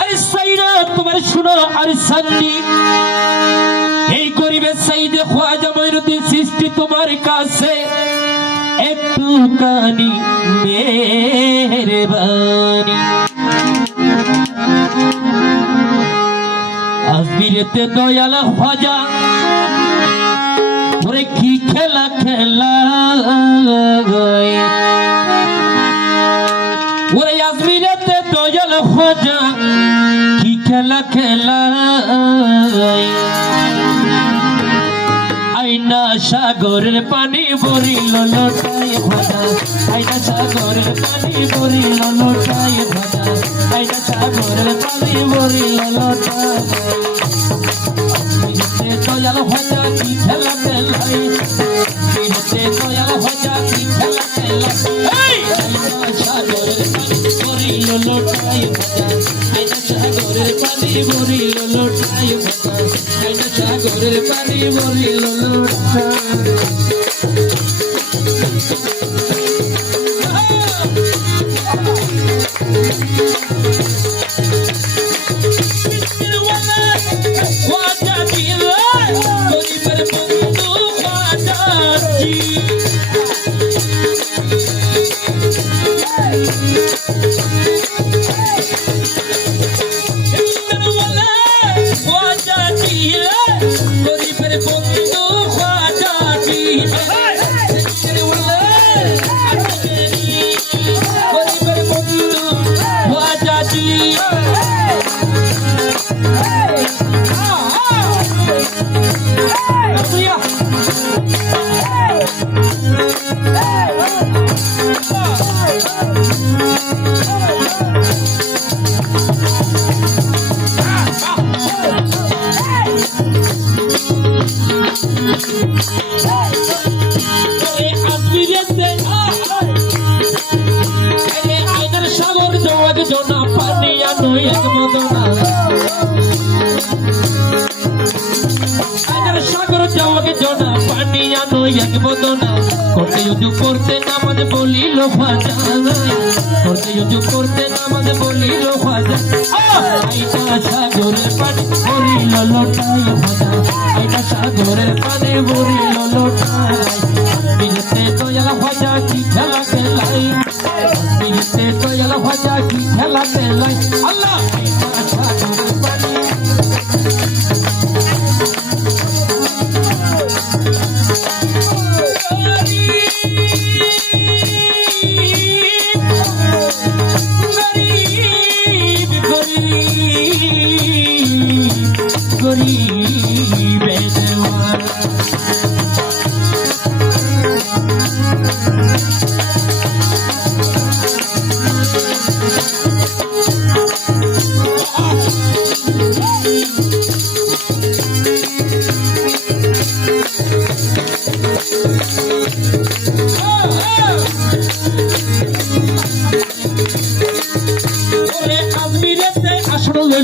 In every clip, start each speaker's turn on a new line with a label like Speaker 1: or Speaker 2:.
Speaker 1: আরে সাইরা তোমার শুনো আরে সান্নি এই গরিবের সাইদে খোয়াজা ময়ূরুদ্দিন সৃষ্টি তোমার কাছে। একটু কানি মেহরবানি। আজমিরেতে দয়াল ওরে কি খেলা খেলা খোঁজা কি খেলা খেলা আইনা সাগরের পানি বরিল লোটায় ভাজা। আইনা সাগরের পানি বরিল লোটায় ভাজা। আইনা সাগরের পানি বরিল লোটায় দয়াল ভাজা, কি খেলা খেলাই? দয়াল ভাজা, কি খেলা এই সাগরের পানি বরিল লোটায় ভাজা আইনা সাগরের পানি বরিল লোটায় ভাজা আইনা সাগরের পানি বরিল লোটায় খাজা দিলে সাগর যাওয়াকে জোনা পানি আনো এক মদনা করতে উজু করতে নামাজ সাগরের পানি বলিল ফাজা আইনা সাগরের পানি বলিল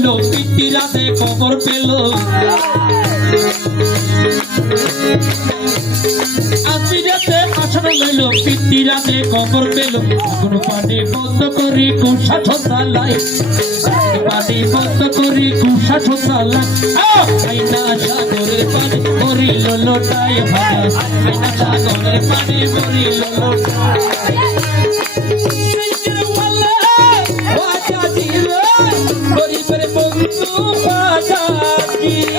Speaker 1: লইল পিটি রাতে খবর পেল। আজমিরেতে আসর লইল পিটি রাতে খবর পেল। কোন পানি বন্ধ করি কুষা ছোসালাই পানি বন্ধ করি কুষা ছোসালাই আইনা সাগরের পানি করিল লোটাই ভাজা। আইনা সাগরের পানি করিল লোটাই গরিবের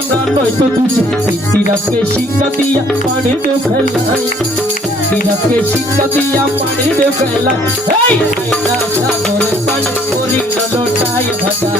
Speaker 1: আমরা নয়তো দুজন পিতৃরাজকে শিক্ষা দিয়া পানি দেও ফেলাই। পিতৃরাজকে শিক্ষা দিয়া পানি ফেলাই। এই পানি করি না লোটাই ভাজা।